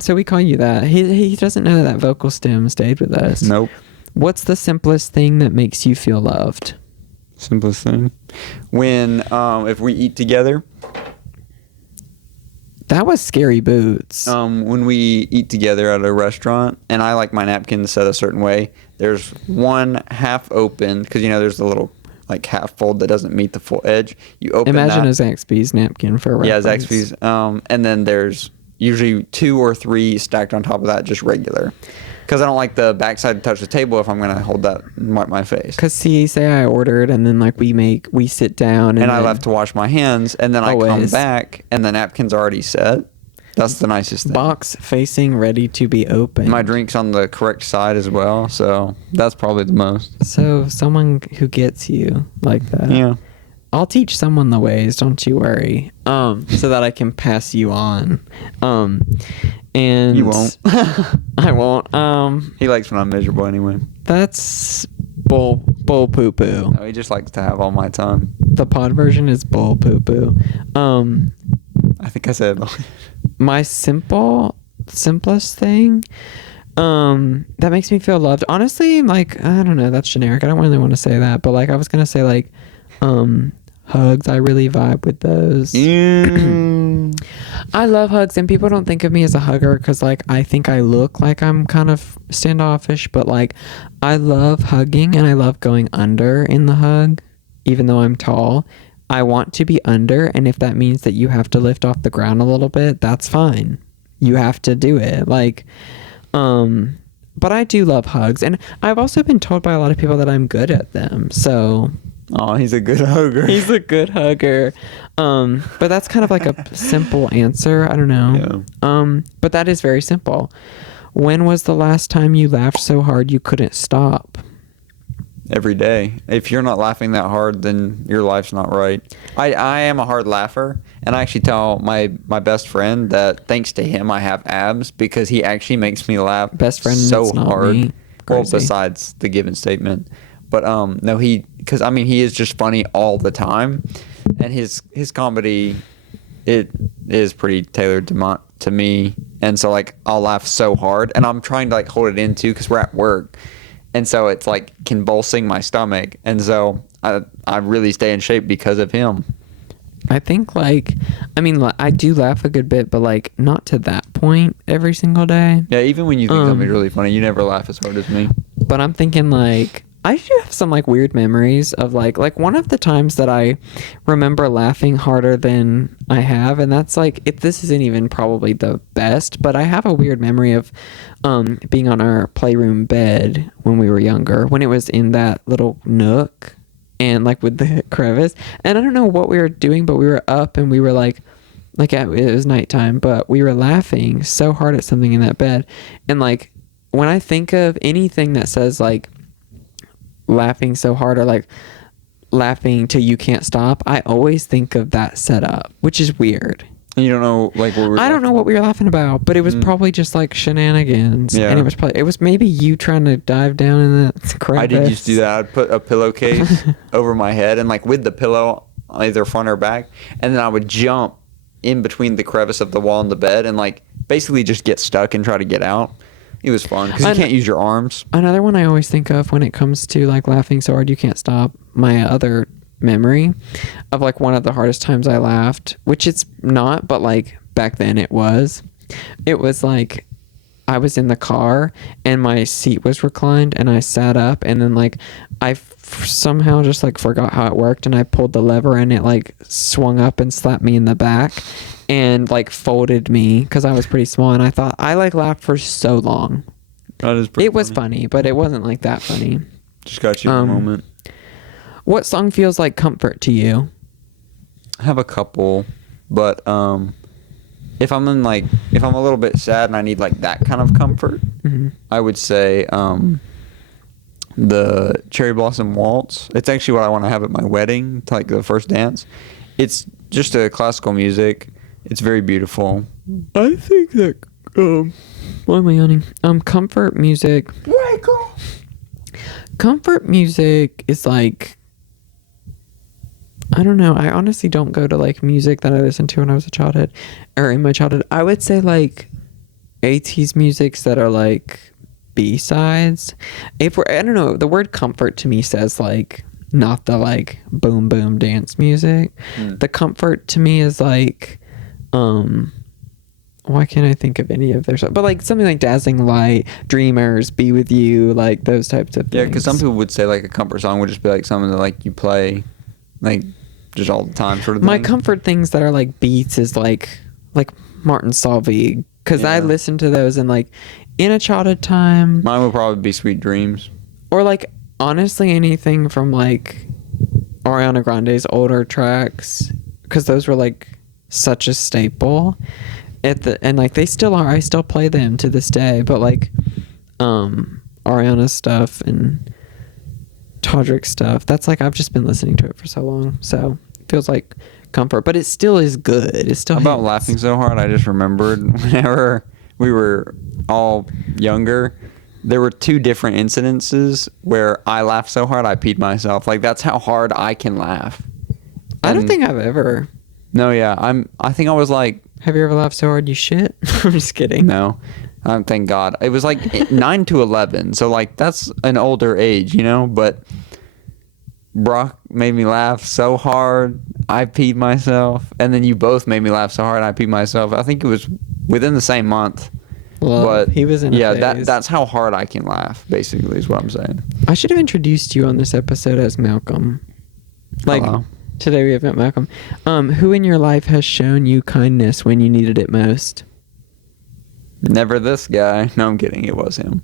So we call you that. He doesn't know that vocal stem stayed with us. Nope. What's the simplest thing that makes you feel loved? Simplest thing? When if we eat together. That was Scary Boots. When we eat together at a restaurant, and I like my napkin set a certain way, there's one half open, because there's the little like half fold that doesn't meet the full edge. You open Imagine a Zaxby's napkin for a reference. Yeah, Zaxby's. And then there's usually 2 or 3 stacked on top of that, just regular. Because I don't like the backside to touch the table if I'm going to hold that and wipe my face. Because say I ordered, and then like we sit down. And I left to wash my hands, and then I come back, and the napkin's already set. That's the nicest thing. Box facing, ready to be opened. My drink's on the correct side as well, so that's probably the most. So someone who gets you like that. Yeah. I'll teach someone the ways, don't you worry. So that I can pass you on. And you won't. I won't. He likes when I'm miserable anyway. That's bull poo poo. No, he just likes to have all my time. The pod version is bull poo poo. I think I said my simplest thing that makes me feel loved. Honestly, like I don't know, that's generic. I don't really want to say that, but like I was gonna say like hugs. I really vibe with those. I love hugs, and people don't think of me as a hugger because like I think I look like I'm kind of standoffish, but like I love hugging and I love going under in the hug, even though I'm tall. I want to be under, and if that means that you have to lift off the ground a little bit, that's fine. You have to do it. Like, but I do love hugs, and I've also been told by a lot of people that I'm good at them. So, oh, he's a good hugger. He's a good hugger. But that's kind of like a simple answer. I don't know. Yeah. But that is very simple. When was the last time you laughed so hard you couldn't stop? Every day. If you're not laughing that hard, then your life's not right. I am a hard laugher, and I actually tell my best friend that thanks to him I have abs, because he actually makes me laugh best friend so not hard. Me. Well, besides the given statement. But no, because I mean he is just funny all the time, and his comedy, it is pretty tailored to me, and so like I'll laugh so hard, and I'm trying to like hold it in too because we're at work. And so it's like convulsing my stomach. And so I really stay in shape because of him. I think like, I mean, I do laugh a good bit, but like not to that point every single day. Yeah, even when you think something's really funny, you never laugh as hard as me. But I'm thinking like, I do have some like weird memories of like one of the times that I remember laughing harder than I have, and that's like this isn't even probably the best, but I have a weird memory of being on our playroom bed when we were younger, when it was in that little nook and like with the crevice, and I don't know what we were doing, but we were up and we were like it was nighttime, but we were laughing so hard at something in that bed, and like when I think of anything that says like laughing so hard or like laughing till you can't stop, I always think of that setup, which is weird. And you don't know like what we were I don't know what we were laughing about, but it was probably just like shenanigans. Yeah. And it was maybe you trying to dive down in that crevice. I did used to do that. I'd put a pillowcase over my head and like with the pillow either front or back, and then I would jump in between the crevice of the wall and the bed and like basically just get stuck and try to get out. It was fun because you can't use your arms. Another one I always think of when it comes to like laughing so hard you can't stop. My other memory of like one of the hardest times I laughed, which it's not, but like back then it was. It was like I was in the car and my seat was reclined and I sat up and then like I somehow just like forgot how it worked and I pulled the lever and it like swung up and slapped me in the back and like folded me because I was pretty small and I thought I like laughed for so long. That is pretty It was funny, but it wasn't like that funny. Just got you in a moment. What song feels like comfort to you? I have a couple, but if I'm a little bit sad and I need like that kind of comfort, I would say the Cherry Blossom Waltz. It's actually what I want to have at my wedding, like the first dance. It's just a classical music. It's very beautiful. I think that why am I yawning? Comfort music. Comfort music is like, I don't know. I honestly don't go to like music that I listened to when I was in my childhood. I would say like 80s musics that are like B-sides. I don't know. The word comfort to me says like not the like boom boom dance music. The comfort to me is like, why can't I think of any of their stuff? But like something like Dazzling Light, Dreamers, Be With You, like those types of things. Yeah, because some people would say like a comfort song would just be like something that like you play like just all the time sort of thing. My comfort things that are like beats is like Martin Solveig, because I listen to those and like in a childhood time. Mine would probably be Sweet Dreams. Or like honestly anything from like Ariana Grande's older tracks, because those were like such a staple and like they still are. I still play them to this day, but like Ariana's stuff and Todrick's stuff, that's like I've just been listening to it for so long, so it feels like comfort, but it still is good. It still about hits. Laughing so hard, I just remembered whenever we were all younger, there were 2 different incidences where I laughed so hard I peed myself. Like that's how hard I can laugh. I don't think I've ever. No, yeah, I think I was like. Have you ever laughed so hard you shit? I'm just kidding. No. Thank God. It was like 9 to 11. So, like, that's an older age, you know? But Brock made me laugh so hard, I peed myself. And then you both made me laugh so hard, I peed myself. I think it was within the same month. Well, but he was in a phase. That's how hard I can laugh, basically, is what I'm saying. I should have introduced you on this episode as Malcolm. Like, hello. Today we have met Malcolm. Who in your life has shown you kindness when you needed it most? Never this guy. No, I'm kidding. It was him.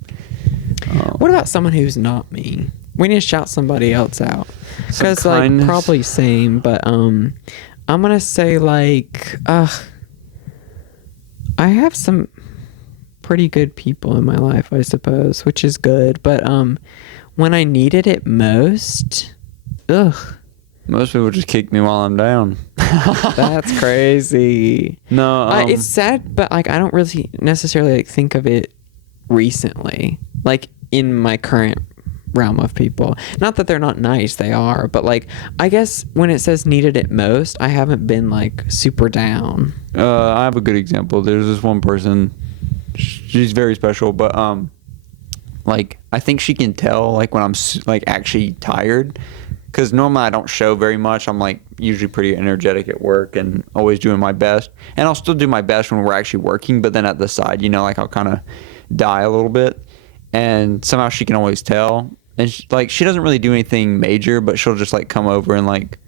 What about someone who's not me? We need to shout somebody else out. Because like probably same, but I'm gonna say like I have some pretty good people in my life, I suppose, which is good. But when I needed it most, most people just kick me while I'm down. That's crazy. No, it's sad, but like I don't really necessarily like think of it recently, like in my current realm of people. Not that they're not nice, they are, but like I guess when it says needed it most, I haven't been like super down. I have a good example. There's this one person, she's very special, but like I think she can tell like when I'm like actually tired. Because normally I don't show very much. I'm like usually pretty energetic at work and always doing my best. And I'll still do my best when we're actually working. But then at the side, you know, like I'll kind of die a little bit. And somehow she can always tell. And she doesn't really do anything major, but she'll just like come over and like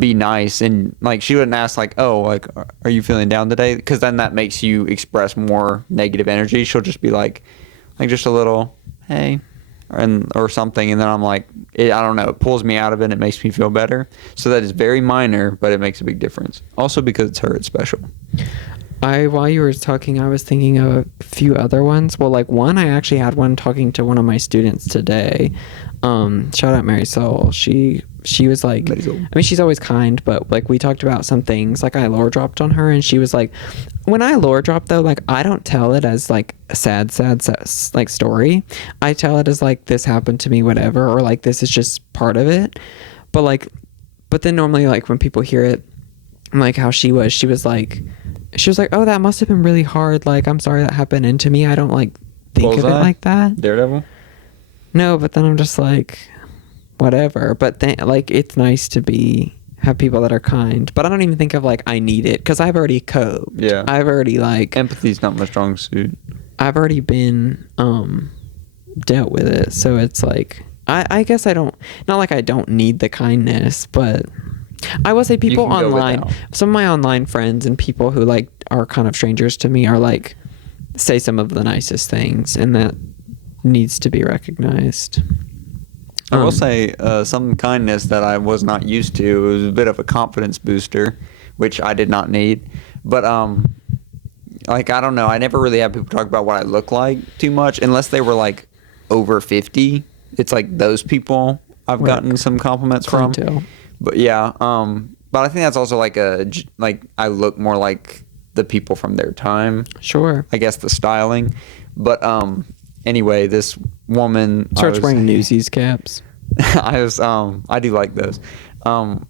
be nice. And like she wouldn't ask like, oh, like, are you feeling down today? Because then that makes you express more negative energy. She'll just be like just a little, hey. Or something, and then I'm like, I don't know, it pulls me out of it and it makes me feel better. So that is very minor, but it makes a big difference. Also because it's her, it's special. While you were talking, I was thinking of a few other ones. Well, like one, I actually had one talking to one of my students today. Shout out Mary Soul. She was like, I mean, she's always kind, but like we talked about some things, like I lore dropped on her, and she was like, when I lore drop though, like I don't tell it as like a sad like story. I tell it as like this happened to me, whatever, or like this is just part of it. But then normally like when people hear it, like how she was like, oh, that must have been really hard. Like, I'm sorry that happened. And to me, I don't like think of it like that. Daredevil? No, but then I'm just like, whatever. But then, like, it's nice to have people that are kind. But I don't even think of, like, I need it, because I've already coped. Yeah. I've already, like... Empathy's not my strong suit. I've already been dealt with it. So it's like, I guess I don't... Not like I don't need the kindness, but... I will say people online... Some of my online friends and people who, like, are kind of strangers to me are, like... Say some of the nicest things, and that needs to be recognized. I will say some kindness that I was not used to. It was a bit of a confidence booster, which I did not need. But like, I don't know. I never really had people talk about what I look like too much, unless they were like over 50. It's like those people I've gotten some compliments from. But yeah, but I think that's also like I look more like the people from their time. Sure. I guess the styling, but anyway, this woman starts wearing Newsies caps. I do like those.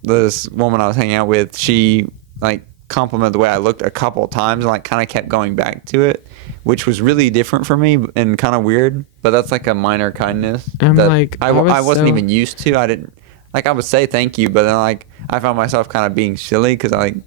This woman I was hanging out with, she like complimented the way I looked a couple of times and like kind of kept going back to it, which was really different for me and kind of weird. But that's like a minor kindness that I wasn't even used to. I didn't like. I would say thank you, but then like I found myself kind of being silly because I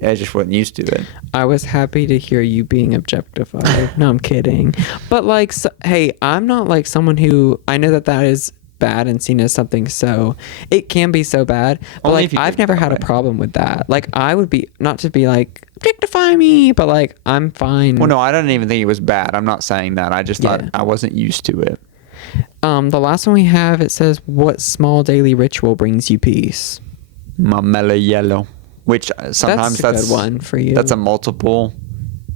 just wasn't used to it. I was happy to hear you being objectified. No, I'm kidding. But like, hey, I'm not like someone who, I know that is bad and seen as something, so it can be so bad. But like, I've never had a problem with that. Like, I would be, not to be like, objectify me, but like, I'm fine. Well, no, I didn't even think it was bad. I'm not saying that. I just thought I wasn't used to it. The last one we have, it says, what small daily ritual brings you peace? My mellow yellow. Which sometimes that's a good one for you. That's a multiple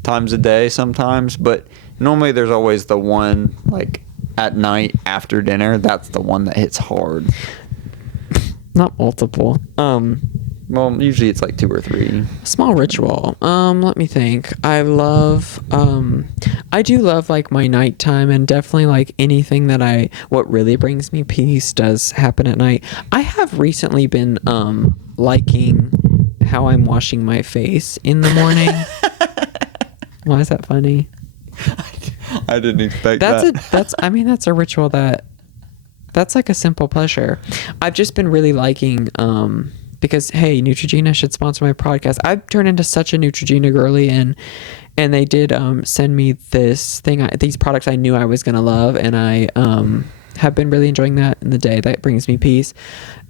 times a day sometimes, but normally there's always the one like at night after dinner. That's the one that hits hard. Not multiple. Well, usually it's like 2 or 3. Small ritual. Let me think. I do love like my nighttime, and definitely like anything what really brings me peace does happen at night. I have recently been liking how I'm washing my face in the morning. Why is that funny? I didn't expect that. That's a ritual that's like a simple pleasure. I've just been really liking because hey, Neutrogena should sponsor my podcast. I've turned into such a Neutrogena girly, and they did send me these products I knew I was gonna love, and I have been really enjoying that in the day. That brings me peace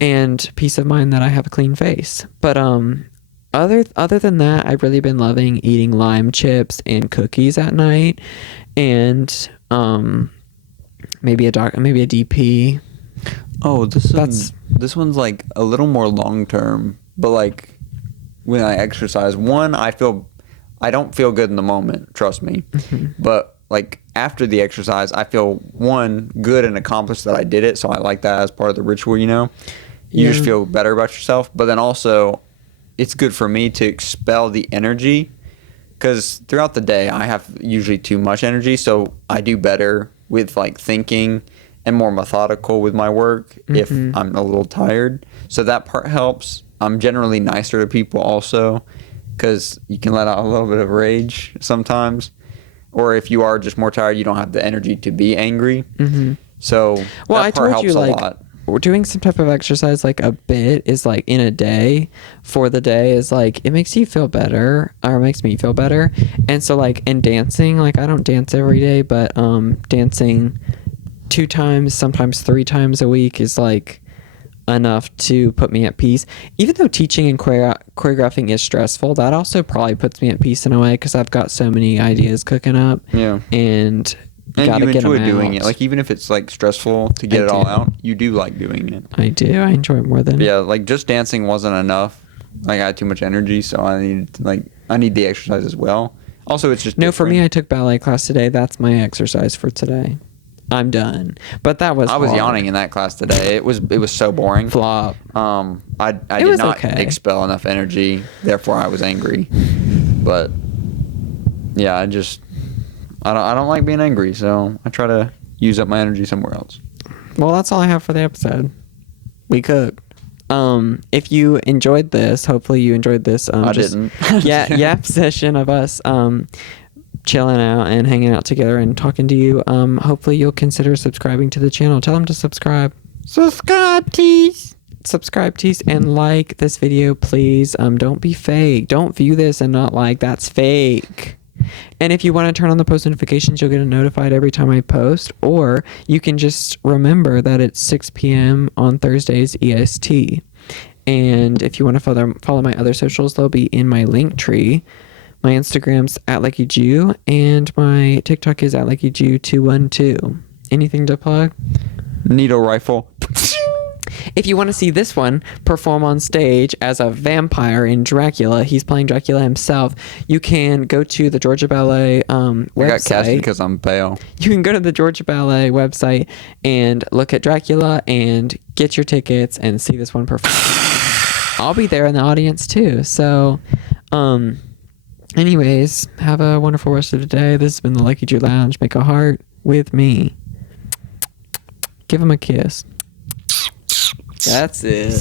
and peace of mind that I have a clean face. But other than that, I've really been loving eating lime chips and cookies at night, and maybe a DP. Oh, this one's like a little more long term, but like when I exercise, I don't feel good in the moment, trust me. Mm-hmm. But like after the exercise, I feel good and accomplished that I did it. So I like that as part of the ritual, you know. You just feel better about yourself, but then also it's good for me to expel the energy, because throughout the day I have usually too much energy, so I do better with like thinking and more methodical with my work if I'm a little tired. So that part helps. I'm generally nicer to people also, because you can let out a little bit of rage sometimes. Or if you are just more tired, you don't have the energy to be angry. Mm-hmm. So that part helps a lot. We're doing some type of exercise, like a bit is like in a day for the day is like, it makes you feel better, or it makes me feel better. And so like in dancing, like I don't dance every day, but dancing 2 times, sometimes 3 times a week is like enough to put me at peace. Even though teaching and choreographing is stressful, that also probably puts me at peace in a way, because I've got so many ideas cooking up. Yeah. And you enjoy doing it. Like even if it's like stressful to get it all out, you do like doing it. I do. I enjoy it more than. Yeah, like just dancing wasn't enough. Like I had too much energy, so I need the exercise as well. Also, it's just for me, I took ballet class today. That's my exercise for today. I'm done. But that was. I was yawning in that class today. It was so boring. Flop. I did not expel enough energy. Therefore, I was angry. But yeah, I don't like being angry, so I try to use up my energy somewhere else. Well, that's all I have for the episode. We cooked. If you enjoyed this, hopefully you enjoyed this. I didn't. Yap session of us. chilling out and hanging out together and talking to you. Hopefully you'll consider subscribing to the channel. Tell them to subscribe. Subscribe, please. Subscribe, please, and like this video, please. Don't be fake. Don't view this and not like. That's fake. And if you want to turn on the post notifications, you'll get notified every time I post. Or you can just remember that it's 6 p.m. on Thursdays EST. And if you want to follow my other socials, they'll be in my link tree. My Instagram's @Leckiju, and my TikTok is @Leckiju212. Anything to plug? Needle rifle. If you want to see this one perform on stage as a vampire in Dracula, he's playing Dracula himself, you can go to the Georgia Ballet website. I got casted because I'm pale. You can go to the Georgia Ballet website and look at Dracula and get your tickets and see this one perform. I'll be there in the audience too. So, anyways, have a wonderful rest of the day. This has been the Leckiju Lounge. Make a heart with me. Give him a kiss. That's it.